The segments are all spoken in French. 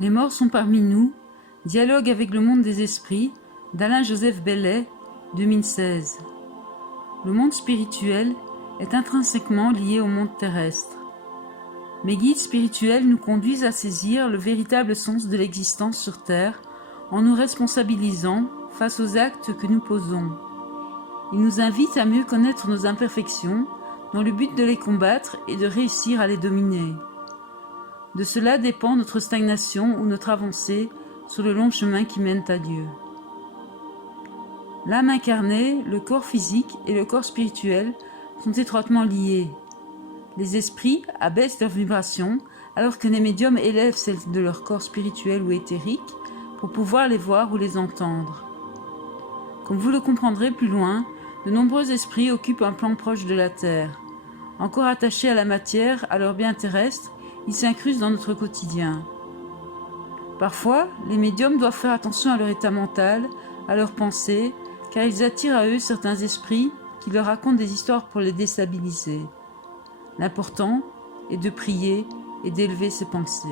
Les morts sont parmi nous. Dialogue avec le monde des esprits d'Alain-Joseph Bellet, 2016. Le monde spirituel est intrinsèquement lié au monde terrestre. Mes guides spirituels nous conduisent à saisir le véritable sens de l'existence sur Terre en nous responsabilisant face aux actes que nous posons. Ils nous invitent à mieux connaître nos imperfections, dont le but de les combattre est de réussir à les dominer. De cela dépend notre stagnation ou notre avancée sur le long chemin qui mène à Dieu. L'âme incarnée, le corps physique et le corps spirituel sont étroitement liés. Les esprits abaissent leurs vibrations alors que les médiums élèvent celles de leur corps spirituel ou éthérique pour pouvoir les voir ou les entendre. Comme vous le comprendrez plus loin, de nombreux esprits occupent un plan proche de la Terre. Encore attachés à la matière, à leur bien terrestre, ils s'incrustent dans notre quotidien. Parfois, les médiums doivent faire attention à leur état mental, à leurs pensées, car ils attirent à eux certains esprits qui leur racontent des histoires pour les déstabiliser. L'important est de prier et d'élever ses pensées.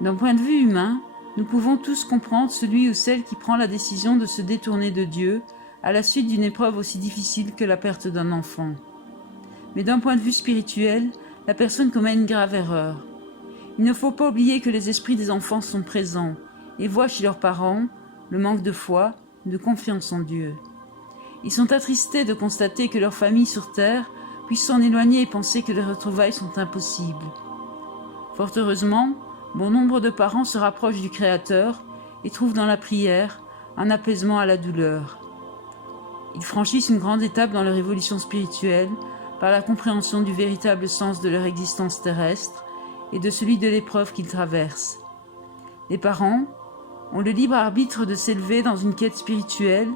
D'un point de vue humain, nous pouvons tous comprendre celui ou celle qui prend la décision de se détourner de Dieu à la suite d'une épreuve aussi difficile que la perte d'un enfant. Mais d'un point de vue spirituel, la personne commet une grave erreur. Il ne faut pas oublier que les esprits des enfants sont présents et voient chez leurs parents le manque de foi, de confiance en Dieu. Ils sont attristés de constater que leur famille sur terre puisse s'en éloigner et penser que les retrouvailles sont impossibles. Fort heureusement, bon nombre de parents se rapprochent du Créateur et trouvent dans la prière un apaisement à la douleur. Ils franchissent une grande étape dans leur évolution spirituelle par la compréhension du véritable sens de leur existence terrestre et de celui de l'épreuve qu'ils traversent. Les parents ont le libre arbitre de s'élever dans une quête spirituelle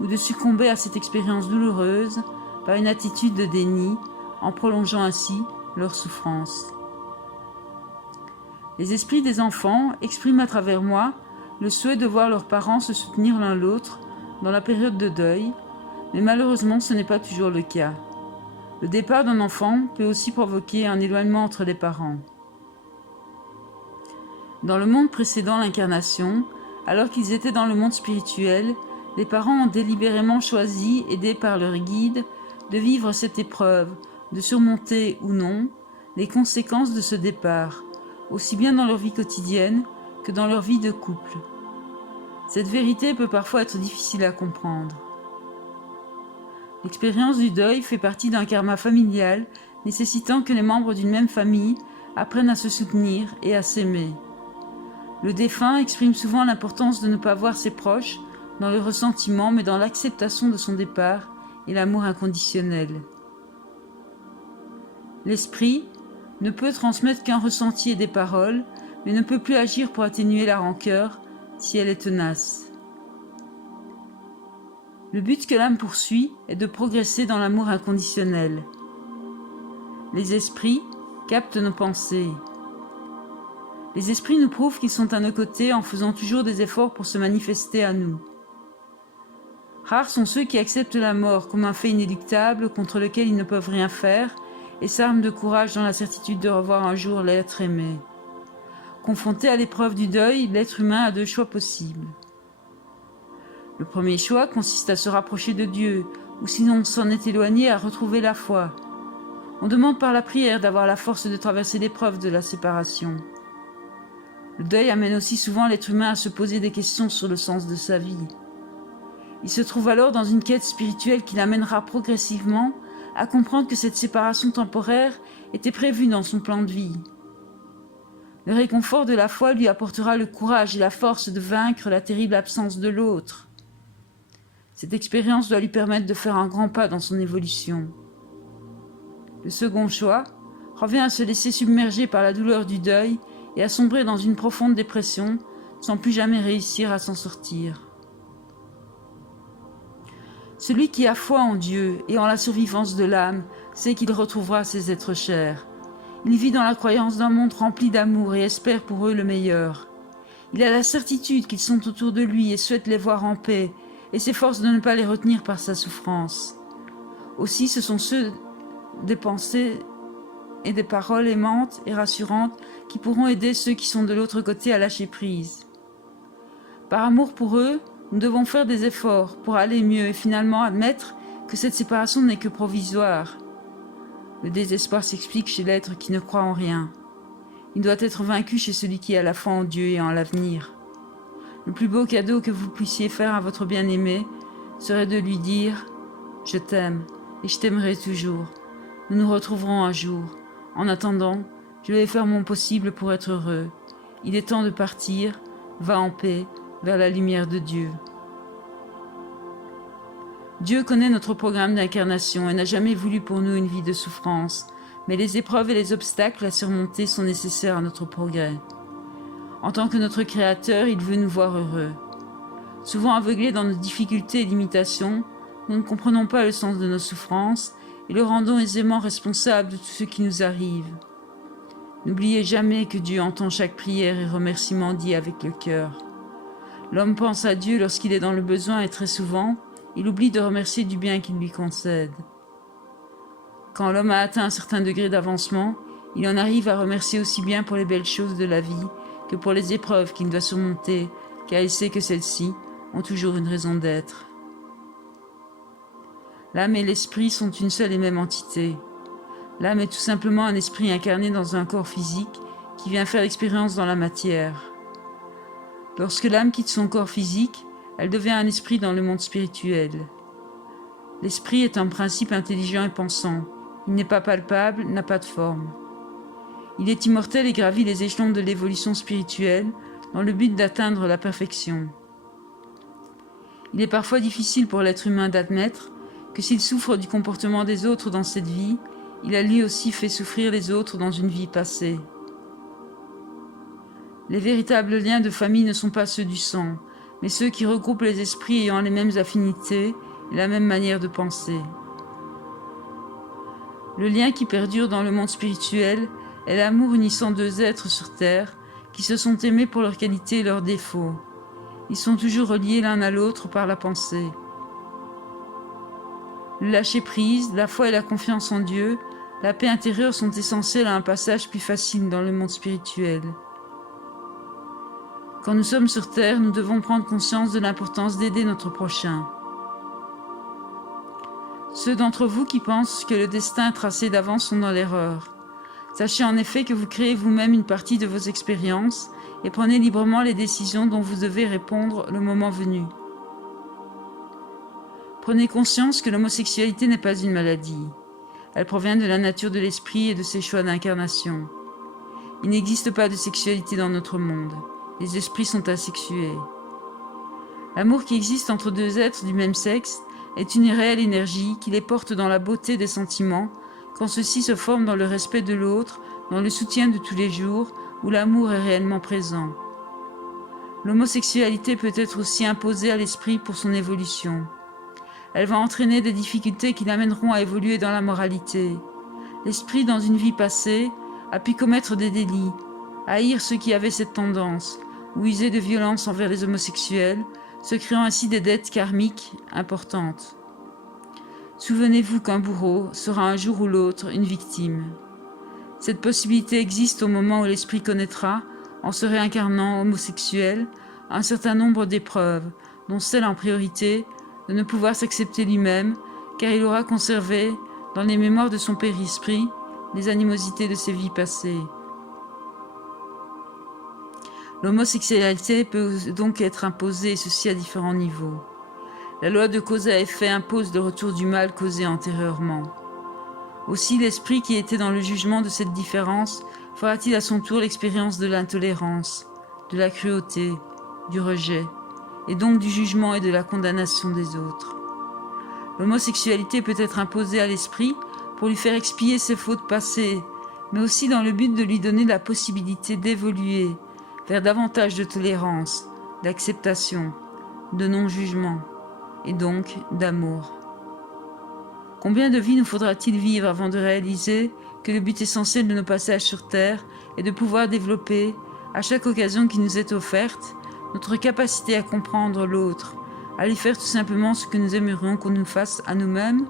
ou de succomber à cette expérience douloureuse par une attitude de déni, en prolongeant ainsi leur souffrance. Les esprits des enfants expriment à travers moi le souhait de voir leurs parents se soutenir l'un l'autre dans la période de deuil, mais malheureusement ce n'est pas toujours le cas. Le départ d'un enfant peut aussi provoquer un éloignement entre les parents. Dans le monde précédant l'incarnation, alors qu'ils étaient dans le monde spirituel, les parents ont délibérément choisi, aidés par leur guide, de vivre cette épreuve, de surmonter ou non les conséquences de ce départ, aussi bien dans leur vie quotidienne que dans leur vie de couple. Cette vérité peut parfois être difficile à comprendre. L'expérience du deuil fait partie d'un karma familial nécessitant que les membres d'une même famille apprennent à se soutenir et à s'aimer. Le défunt exprime souvent l'importance de ne pas voir ses proches dans le ressentiment mais dans l'acceptation de son départ et l'amour inconditionnel. L'esprit ne peut transmettre qu'un ressenti et des paroles, mais ne peut plus agir pour atténuer la rancœur si elle est tenace. Le but que l'âme poursuit est de progresser dans l'amour inconditionnel. Les esprits captent nos pensées. Les esprits nous prouvent qu'ils sont à nos côtés en faisant toujours des efforts pour se manifester à nous. Rares sont ceux qui acceptent la mort comme un fait inéluctable contre lequel ils ne peuvent rien faire et s'arment de courage dans la certitude de revoir un jour l'être aimé. Confronté à l'épreuve du deuil, l'être humain a deux choix possibles. Le premier choix consiste à se rapprocher de Dieu, ou sinon s'en est éloigné à retrouver la foi. On demande par la prière d'avoir la force de traverser l'épreuve de la séparation. Le deuil amène aussi souvent l'être humain à se poser des questions sur le sens de sa vie. Il se trouve alors dans une quête spirituelle qui l'amènera progressivement à comprendre que cette séparation temporaire était prévue dans son plan de vie. Le réconfort de la foi lui apportera le courage et la force de vaincre la terrible absence de l'autre. Cette expérience doit lui permettre de faire un grand pas dans son évolution. Le second choix revient à se laisser submerger par la douleur du deuil et à sombrer dans une profonde dépression sans plus jamais réussir à s'en sortir. Celui qui a foi en Dieu et en la survivance de l'âme sait qu'il retrouvera ses êtres chers. Il vit dans la croyance d'un monde rempli d'amour et espère pour eux le meilleur. Il a la certitude qu'ils sont autour de lui et souhaite les voir en paix et s'efforce de ne pas les retenir par sa souffrance. Aussi ce sont ceux des pensées et des paroles aimantes et rassurantes qui pourront aider ceux qui sont de l'autre côté à lâcher prise. Par amour pour eux, nous devons faire des efforts pour aller mieux et finalement admettre que cette séparation n'est que provisoire. Le désespoir s'explique chez l'être qui ne croit en rien. Il doit être vaincu chez celui qui a la foi en Dieu et en l'avenir. Le plus beau cadeau que vous puissiez faire à votre bien-aimé serait de lui dire « Je t'aime et je t'aimerai toujours. Nous nous retrouverons un jour. En attendant, je vais faire mon possible pour être heureux. Il est temps de partir. Va en paix vers la lumière de Dieu. » Dieu connaît notre programme d'incarnation et n'a jamais voulu pour nous une vie de souffrance, mais les épreuves et les obstacles à surmonter sont nécessaires à notre progrès. En tant que notre Créateur, il veut nous voir heureux. Souvent aveuglés dans nos difficultés et limitations, nous ne comprenons pas le sens de nos souffrances et le rendons aisément responsable de tout ce qui nous arrive. N'oubliez jamais que Dieu entend chaque prière et remerciement dit avec le cœur. L'homme pense à Dieu lorsqu'il est dans le besoin et très souvent, il oublie de remercier du bien qu'il lui concède. Quand l'homme a atteint un certain degré d'avancement, il en arrive à remercier aussi bien pour les belles choses de la vie que pour les épreuves qu'il doit surmonter, car il sait que celles-ci ont toujours une raison d'être. L'âme et l'esprit sont une seule et même entité. L'âme est tout simplement un esprit incarné dans un corps physique qui vient faire l'expérience dans la matière. Lorsque l'âme quitte son corps physique, elle devient un esprit dans le monde spirituel. L'esprit est un principe intelligent et pensant. Il n'est pas palpable, n'a pas de forme. Il est immortel et gravit les échelons de l'évolution spirituelle dans le but d'atteindre la perfection. Il est parfois difficile pour l'être humain d'admettre que s'il souffre du comportement des autres dans cette vie, il a lui aussi fait souffrir les autres dans une vie passée. Les véritables liens de famille ne sont pas ceux du sang, mais ceux qui regroupent les esprits ayant les mêmes affinités et la même manière de penser. Le lien qui perdure dans le monde spirituel est l'amour unissant deux êtres sur terre qui se sont aimés pour leurs qualités et leurs défauts. Ils sont toujours reliés l'un à l'autre par la pensée. Le lâcher-prise, la foi et la confiance en Dieu, la paix intérieure sont essentiels à un passage plus facile dans le monde spirituel. Quand nous sommes sur terre, nous devons prendre conscience de l'importance d'aider notre prochain. Ceux d'entre vous qui pensent que le destin tracé d'avance sont dans l'erreur. Sachez en effet que vous créez vous-même une partie de vos expériences et prenez librement les décisions dont vous devez répondre le moment venu. Prenez conscience que l'homosexualité n'est pas une maladie. Elle provient de la nature de l'esprit et de ses choix d'incarnation. Il n'existe pas de sexualité dans notre monde. Les esprits sont asexués. L'amour qui existe entre deux êtres du même sexe est une réelle énergie qui les porte dans la beauté des sentiments, quand ceux-ci se forment dans le respect de l'autre, dans le soutien de tous les jours, où l'amour est réellement présent. L'homosexualité peut être aussi imposée à l'esprit pour son évolution. Elle va entraîner des difficultés qui l'amèneront à évoluer dans la moralité. L'esprit, dans une vie passée, a pu commettre des délits, haïr ceux qui avaient cette tendance, ou user de violence envers les homosexuels, se créant ainsi des dettes karmiques importantes. Souvenez-vous qu'un bourreau sera un jour ou l'autre une victime. Cette possibilité existe au moment où l'esprit connaîtra, en se réincarnant homosexuel, un certain nombre d'épreuves, dont celle en priorité de ne pouvoir s'accepter lui-même, car il aura conservé, dans les mémoires de son père-esprit, les animosités de ses vies passées. L'homosexualité peut donc être imposée, et ceci à différents niveaux. La loi de cause à effet impose le retour du mal causé antérieurement. Aussi, l'esprit qui était dans le jugement de cette différence fera-t-il à son tour l'expérience de l'intolérance, de la cruauté, du rejet, et donc du jugement et de la condamnation des autres. L'homosexualité peut être imposée à l'esprit pour lui faire expier ses fautes passées, mais aussi dans le but de lui donner la possibilité d'évoluer vers davantage de tolérance, d'acceptation, de non-jugement, et donc d'amour. Combien de vies nous faudra-t-il vivre avant de réaliser que le but essentiel de nos passages sur Terre est de pouvoir développer, à chaque occasion qui nous est offerte, notre capacité à comprendre l'autre, à lui faire tout simplement ce que nous aimerions qu'on nous fasse à nous-mêmes?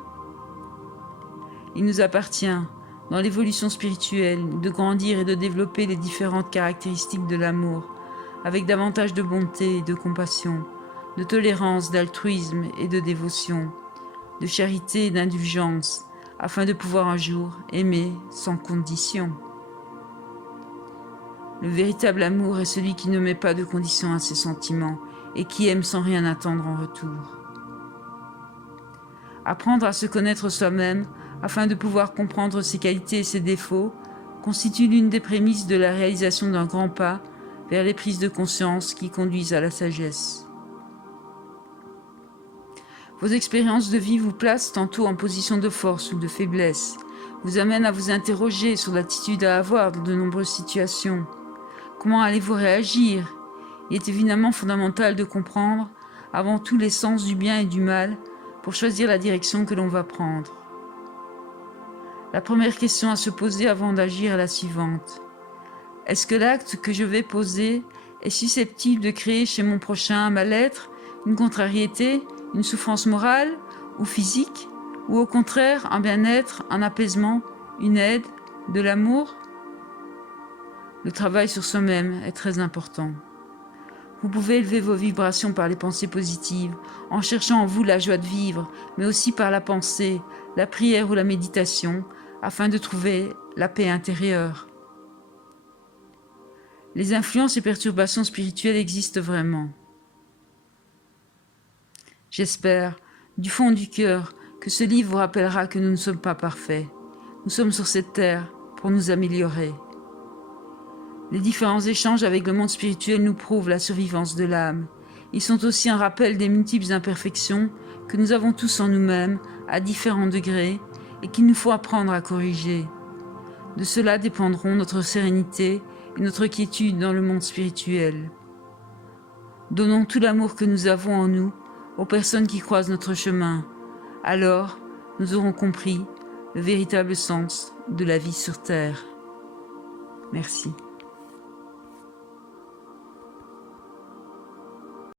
Il nous appartient, dans l'évolution spirituelle, de grandir et de développer les différentes caractéristiques de l'amour, avec davantage de bonté et de compassion, de tolérance, d'altruisme et de dévotion, de charité et d'indulgence, afin de pouvoir un jour aimer sans condition. Le véritable amour est celui qui ne met pas de condition à ses sentiments et qui aime sans rien attendre en retour. Apprendre à se connaître soi-même afin de pouvoir comprendre ses qualités et ses défauts constitue l'une des prémices de la réalisation d'un grand pas vers les prises de conscience qui conduisent à la sagesse. Vos expériences de vie vous placent tantôt en position de force ou de faiblesse, vous amènent à vous interroger sur l'attitude à avoir dans de nombreuses situations. Comment allez-vous réagir? Il est évidemment fondamental de comprendre avant tout les sens du bien et du mal pour choisir la direction que l'on va prendre. La première question à se poser avant d'agir est la suivante. Est-ce que l'acte que je vais poser est susceptible de créer chez mon prochain un mal-être, une contrariété, une souffrance morale ou physique, ou au contraire un bien-être, un apaisement, une aide, de l'amour? Le travail sur soi-même est très important. Vous pouvez élever vos vibrations par les pensées positives, en cherchant en vous la joie de vivre, mais aussi par la pensée, la prière ou la méditation, afin de trouver la paix intérieure. Les influences et perturbations spirituelles existent vraiment. J'espère, du fond du cœur, que ce livre vous rappellera que nous ne sommes pas parfaits. Nous sommes sur cette terre pour nous améliorer. Les différents échanges avec le monde spirituel nous prouvent la survivance de l'âme. Ils sont aussi un rappel des multiples imperfections que nous avons tous en nous-mêmes, à différents degrés, et qu'il nous faut apprendre à corriger. De cela dépendront notre sérénité et notre quiétude dans le monde spirituel. Donnons tout l'amour que nous avons en nous aux personnes qui croisent notre chemin. Alors, nous aurons compris le véritable sens de la vie sur Terre. Merci.